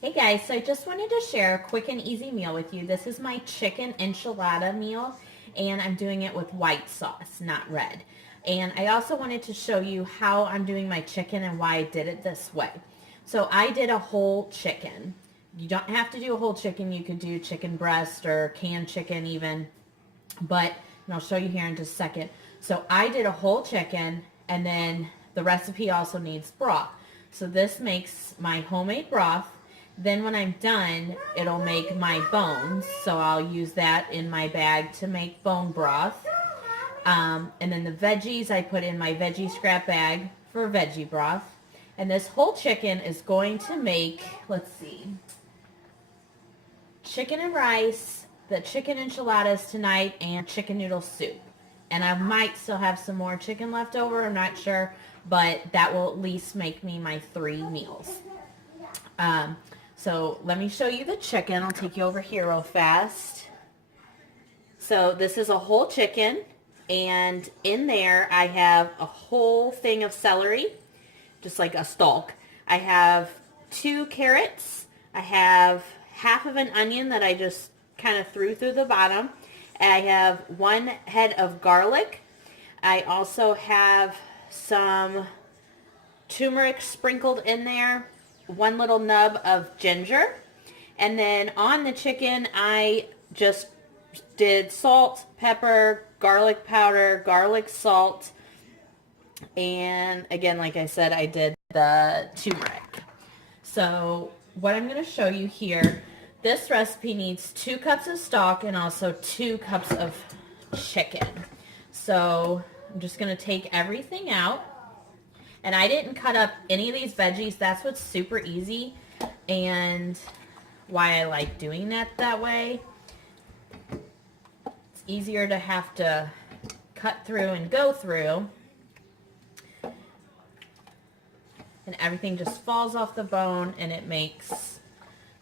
Hey guys, so I just wanted to share a quick and easy meal with you. This is my chicken enchilada meal, and I'm doing it with white sauce, not red. And I also wanted to show you how I'm doing my chicken and why I did it this way. So I did a whole chicken. You don't have to do a whole chicken. You could do chicken breast or canned chicken even, but, and I'll show you here in just a second. So I did a whole chicken, and then the recipe also needs broth. So this makes my homemade broth. Then when I'm done, it'll make my bones. So I'll use that in my bag to make bone broth. And then the veggies I put in my veggie scrap bag for veggie broth. And this whole chicken is going to make, let's see, chicken and rice, the chicken enchiladas tonight, and chicken noodle soup. And I might still have some more chicken left over, I'm not sure, but that will at least make me my 3 meals. So let me show you the chicken. I'll take you over here real fast. So this is a whole chicken, and in there I have a whole thing of celery, just like a stalk. I have 2 carrots. I have half of an onion that I just kind of threw through the bottom. I have 1 head of garlic. I also have some turmeric sprinkled in there, 1 little nub of ginger, and then on the chicken I just did salt, pepper, garlic powder, garlic salt, and again, like I said, I did the turmeric. So what I'm going to show you here, this recipe needs 2 cups of stock and also 2 cups of chicken. So I'm just going to take everything out. And I didn't cut up any of these veggies. That's what's super easy and why I like doing that way. It's easier to have to cut through and go through. And everything just falls off the bone, and it makes,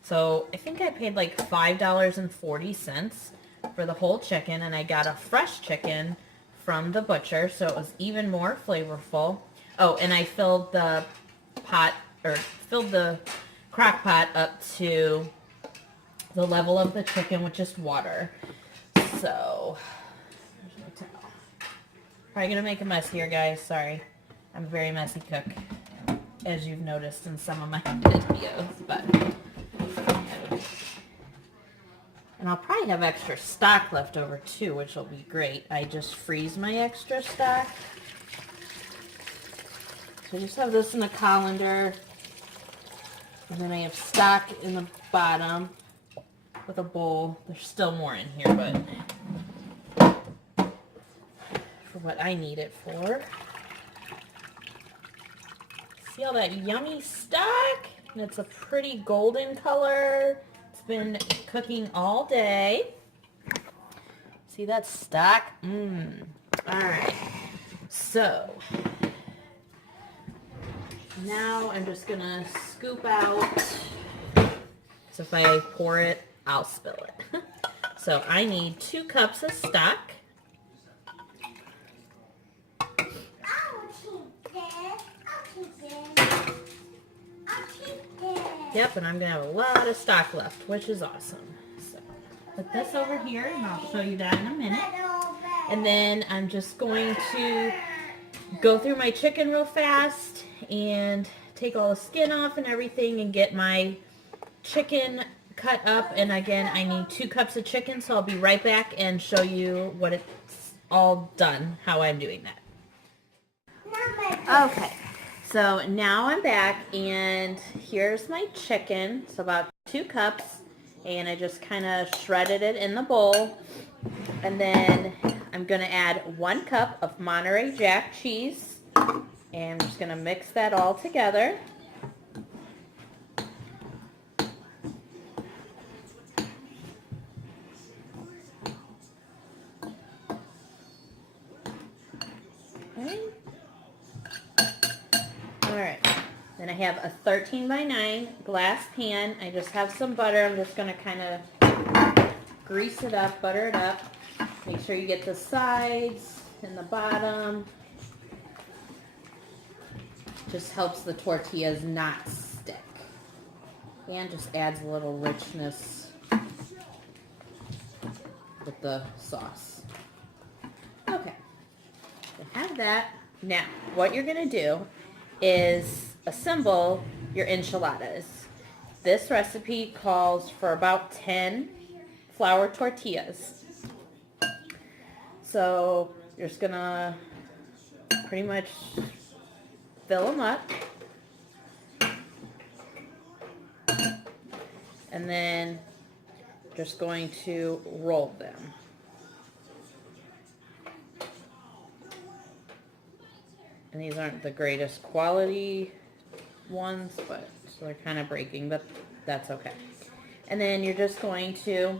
so I think I paid like $5.40 for the whole chicken, and I got a fresh chicken from the butcher, so it was even more flavorful. Oh, and I filled the pot, or filled the crock pot up to the level of the chicken with just water. So, here's my towel. Probably gonna make a mess here, guys. Sorry. I'm a very messy cook, as you've noticed in some of my videos, but, and I'll probably have extra stock left over too, which will be great. I just freeze my extra stock. So I just have this in the colander, and then I have stock in the bottom with a bowl. There's still more in here, but for what I need it for. See all that yummy stock? And it's a pretty golden color. It's been cooking all day. See that stock? Alright. So now I'm just gonna scoop out, so if I pour it, I'll spill it. So I need 2 cups of stock. Yep, and I'm gonna have a lot of stock left, which is awesome. So put this over here, and I'll show you that in a minute. And then I'm just going to go through my chicken real fast and take all the skin off and everything and get my chicken cut up. And again, I need 2 cups of chicken, so I'll be right back and show you what it's all done, how I'm doing that. Okay, so now I'm back, and here's my chicken. It's about 2 cups, and I just kind of shredded it in the bowl. And then I'm going to add 1 cup of Monterey Jack cheese. And I'm just going to mix that all together. Okay. Alright. Then I have a 13 by 9 glass pan. I just have some butter. I'm just going to kind of grease it up, butter it up. Make sure you get the sides and the bottom. Just helps the tortillas not stick. and just adds a little richness with the sauce. Okay, so have that. Now, what you're gonna do is assemble your enchiladas. This recipe calls for about 10 flour tortillas. So you're just gonna pretty much fill them up. And then just going to roll them. And these aren't the greatest quality ones, but so they're kind of breaking, but that's okay. And then you're just going to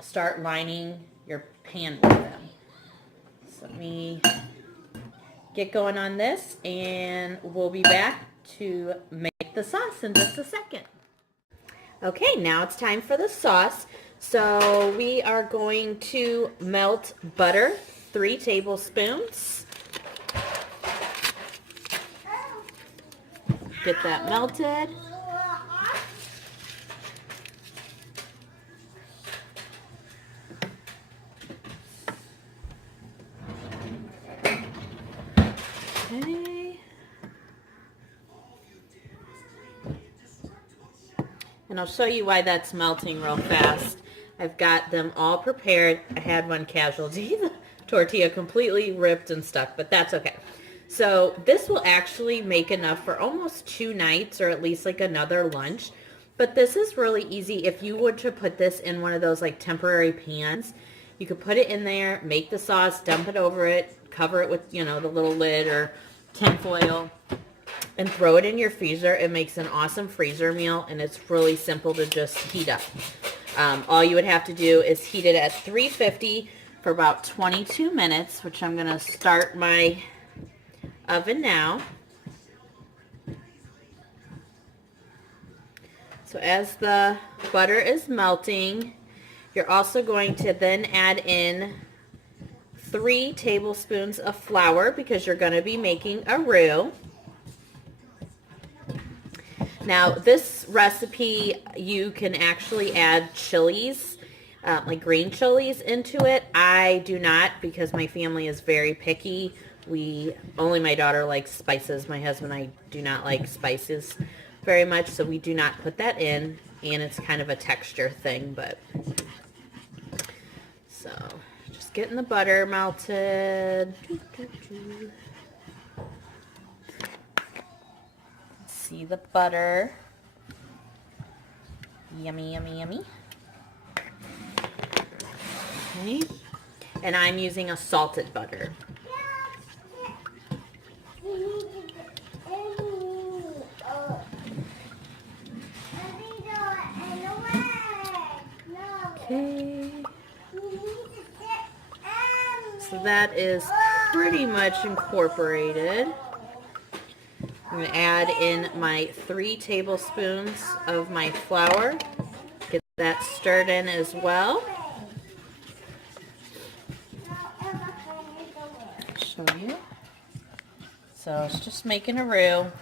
start lining your pan with them. So let me get going on this, and we'll be back to make the sauce in just a second. Okay, now it's time for the sauce. So we are going to melt butter, 3 tablespoons. Get that melted. Okay. And I'll show you why that's melting real fast. I've got them all prepared. I had one casualty. The tortilla completely ripped and stuck, but that's okay. So this will actually make enough for almost 2 nights, or at least like another lunch. But this is really easy. If you were to put this in one of those like temporary pans, you could put it in there, make the sauce, dump it over it, cover it with, you know, the little lid or tin foil, and throw it in your freezer. It makes an awesome freezer meal, and it's really simple to just heat up. All you would have to do is heat it at 350 for about 22 minutes, which I'm going to start my oven now. So as the butter is melting, you're also going to then add in 3 tablespoons of flour because you're going to be making a roux. Now this recipe, you can actually add chilies, like green chilies into it. I do not because my family is very picky. Only my daughter likes spices. My husband and I do not like spices very much, so we do not put that in, and it's kind of a texture thing, but so just getting the butter melted. See the butter. Yummy, yummy, yummy. Okay. And I'm using a salted butter. Okay. So that is pretty much incorporated. I'm going to add in my 3 tablespoons of my flour. Get that stirred in as well. Show you. So it's just making a roux.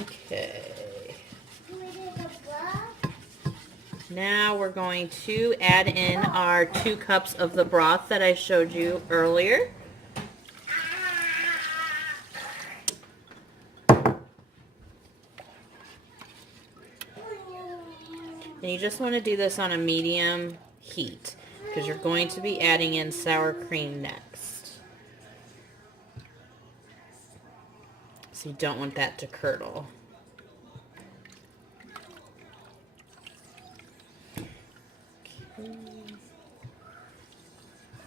Okay. Now we're going to add in our 2 cups of the broth that I showed you earlier. And you just want to do this on a medium heat because you're going to be adding in sour cream next. So you don't want that to curdle.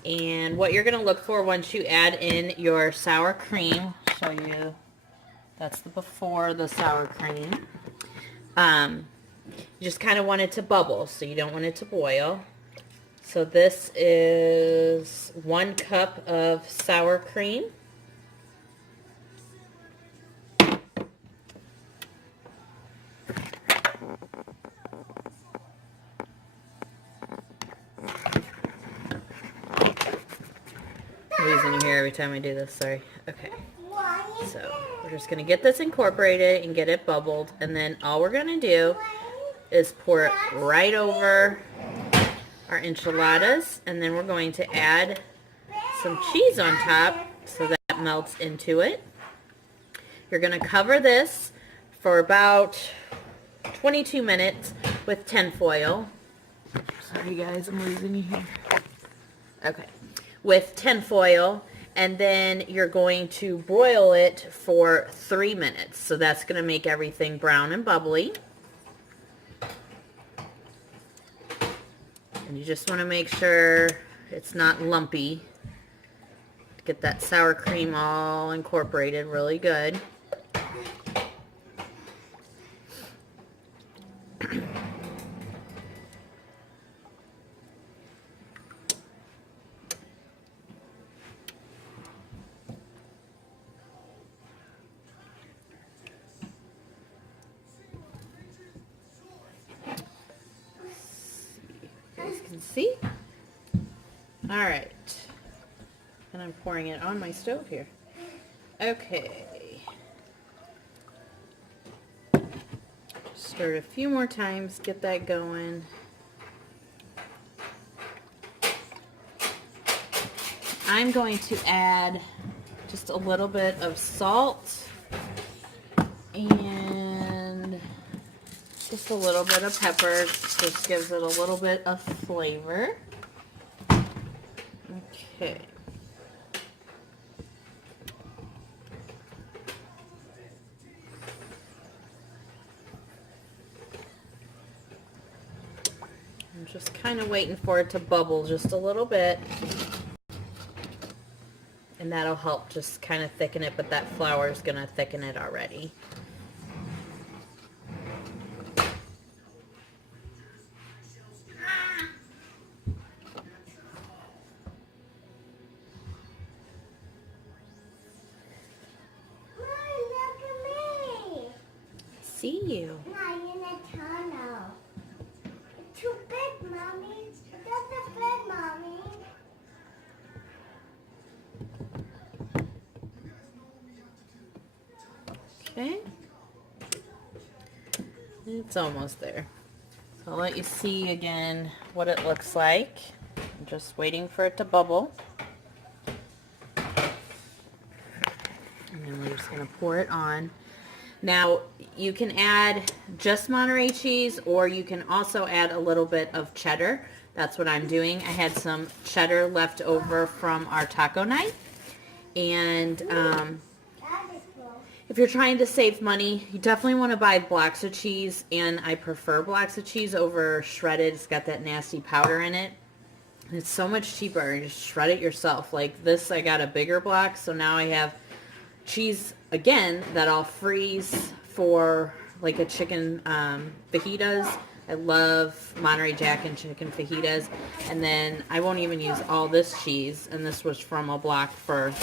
And what you're going to look for once you add in your sour cream, show you, that's the before the sour cream. You just kind of want it to bubble, so you don't want it to boil. So this is 1 cup of sour cream. Losing you here every time I do this, sorry. Okay. So we're just going to get this incorporated and get it bubbled. And then all we're going to do is pour it right over our enchiladas. And then we're going to add some cheese on top so that melts into it. You're going to cover this for about 22 minutes with tin foil. Sorry guys, I'm losing you here. Okay. With tin foil, and then you're going to broil it for 3 minutes. So that's going to make everything brown and bubbly. And you just want to make sure it's not lumpy. Get that sour cream all incorporated really good. See? All right. And I'm pouring it on my stove here. Okay. Stir it a few more times, get that going. I'm going to add just a little bit of salt and just a little bit of pepper. Just gives it a little bit of flavor. Okay. I'm just kind of waiting for it to bubble just a little bit. And that'll help just kind of thicken it, but that flour is going to thicken it already. See you. Not in a tunnel. It's too big, Mommy. That's a bed, Mommy. Okay. It's almost there. So I'll let you see again what it looks like. I'm just waiting for it to bubble. And then we're just going to pour it on. Now, you can add just Monterey cheese, or you can also add a little bit of cheddar. That's what I'm doing. I had some cheddar left over from our taco night. And if you're trying to save money, you definitely want to buy blocks of cheese. And I prefer blocks of cheese over shredded. It's got that nasty powder in it. And it's so much cheaper. You just shred it yourself. Like this, I got a bigger block, so now I have cheese again that I'll freeze for like a chicken fajitas. I love Monterey Jack and chicken fajitas. And then I won't even use all this cheese, and this was from a block for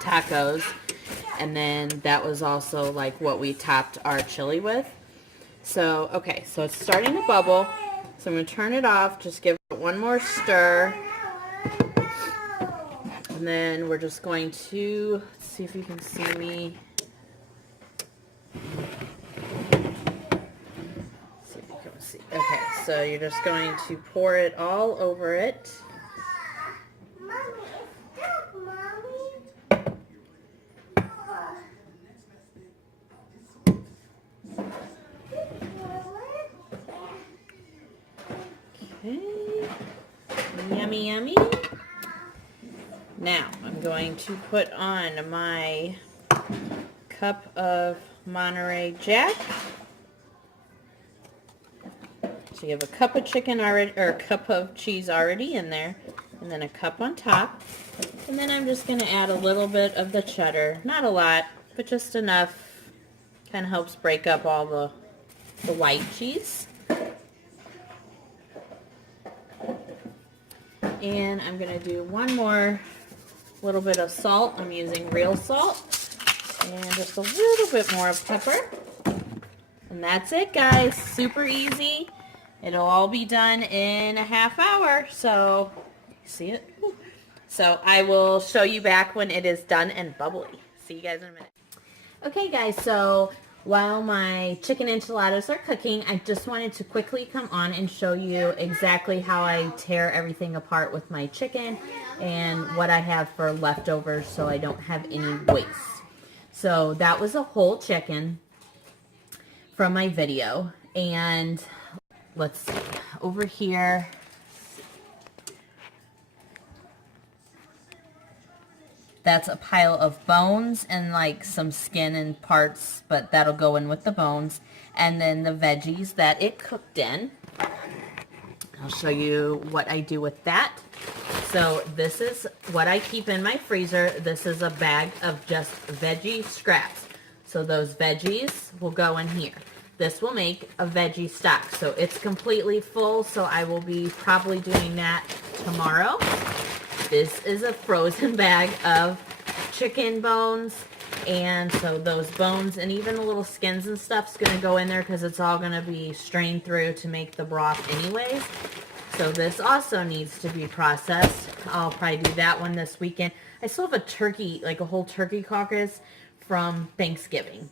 tacos. And then that was also like what we topped our chili with. So okay, so it's starting to bubble, so I'm going to turn it off, just give it one more stir. And then we're just going to, let's see if you can see me. Let's see if you can see. Okay, so you're just going to pour it all over it. Mommy, it's stuck, Mommy. Okay. Yummy, yummy. Now, I'm going to put on my cup of Monterey Jack. So you have a cup of chicken already, or a cup of cheese already in there, and then a cup on top. And then I'm just going to add a little bit of the cheddar. Not a lot, but just enough. Kind of helps break up all the white cheese. And I'm going to do one more little bit of salt. I'm using real salt. And just a little bit more of pepper. And that's it, guys. Super easy. It'll all be done in a half hour. So, see it? So I will show you back when it is done and bubbly. See you guys in a minute. Okay guys, so while my chicken enchiladas are cooking, I just wanted to quickly come on and show you exactly how I tear everything apart with my chicken and what I have for leftovers so I don't have any waste. So that was a whole chicken from my video, and let's see, over here, that's a pile of bones and like some skin and parts, but that'll go in with the bones. And then the veggies that it cooked in. I'll show you what I do with that. So this is what I keep in my freezer. This is a bag of just veggie scraps. So those veggies will go in here. This will make a veggie stock. So it's completely full, so I will be probably doing that tomorrow. This is a frozen bag of chicken bones, and so those bones and even the little skins and stuff's going to go in there because it's all going to be strained through to make the broth anyways. So this also needs to be processed. I'll probably do that one this weekend. I still have a turkey, like a whole turkey carcass from Thanksgiving.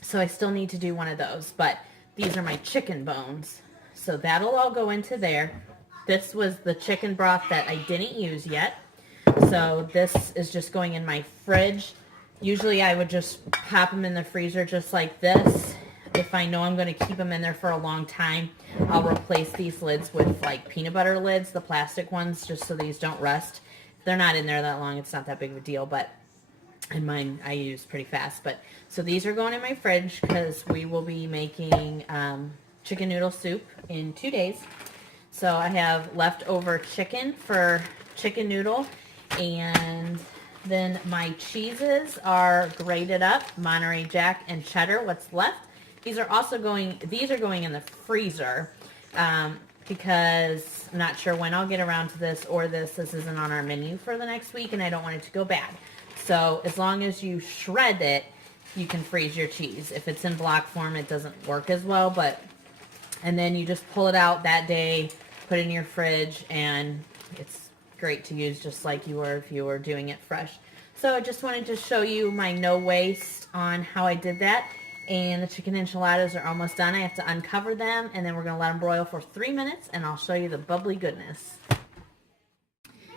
So I still need to do one of those, but these are my chicken bones. So that'll all go into there. This was the chicken broth that I didn't use yet. So this is just going in my fridge. Usually I would just pop them in the freezer just like this. If I know I'm going to keep them in there for a long time, I'll replace these lids with like peanut butter lids, the plastic ones, just so these don't rust. If they're not in there that long, it's not that big of a deal, but and mine I use pretty fast. But so these are going in my fridge because we will be making chicken noodle soup in 2 days. So I have leftover chicken for chicken noodle, and then my cheeses are grated up, Monterey Jack and cheddar, what's left. These are going in the freezer because I'm not sure when I'll get around to this, or this isn't on our menu for the next week and I don't want it to go bad. So as long as you shred it, you can freeze your cheese. If it's in block form, it doesn't work as well, and then you just pull it out that day, put it in your fridge, and it's great to use just like you were if you were doing it fresh. So I just wanted to show you my no waste on how I did that. And the chicken enchiladas are almost done. I have to uncover them, and then we're going to let them broil for 3 minutes, and I'll show you the bubbly goodness.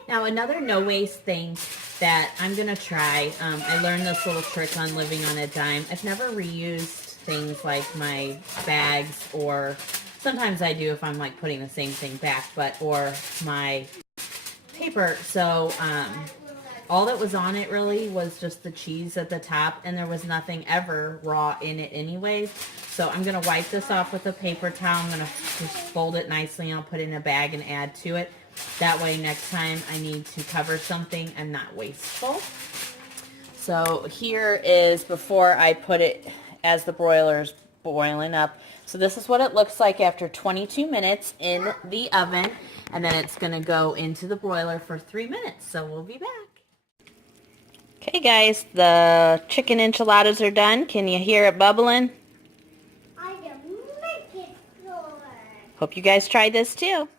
Now, another no waste thing that I'm going to try, I learned this little trick on Living on a Dime. I've never reused things like my bags, or sometimes I do if I'm like putting the same thing back, or my paper. So all that was on it really was just the cheese at the top, and there was nothing ever raw in it anyways. So I'm going to wipe this off with a paper towel. I'm going to just fold it nicely, and I'll put it in a bag and add to it. That way next time I need to cover something, I'm not wasteful. So here is before I put it as the broiler's boiling up. So this is what it looks like after 22 minutes in the oven, and then it's going to go into the broiler for 3 minutes. So we'll be back. Okay guys, the chicken enchiladas are done. Can you hear it bubbling? I can make it good. Hope you guys tried this too.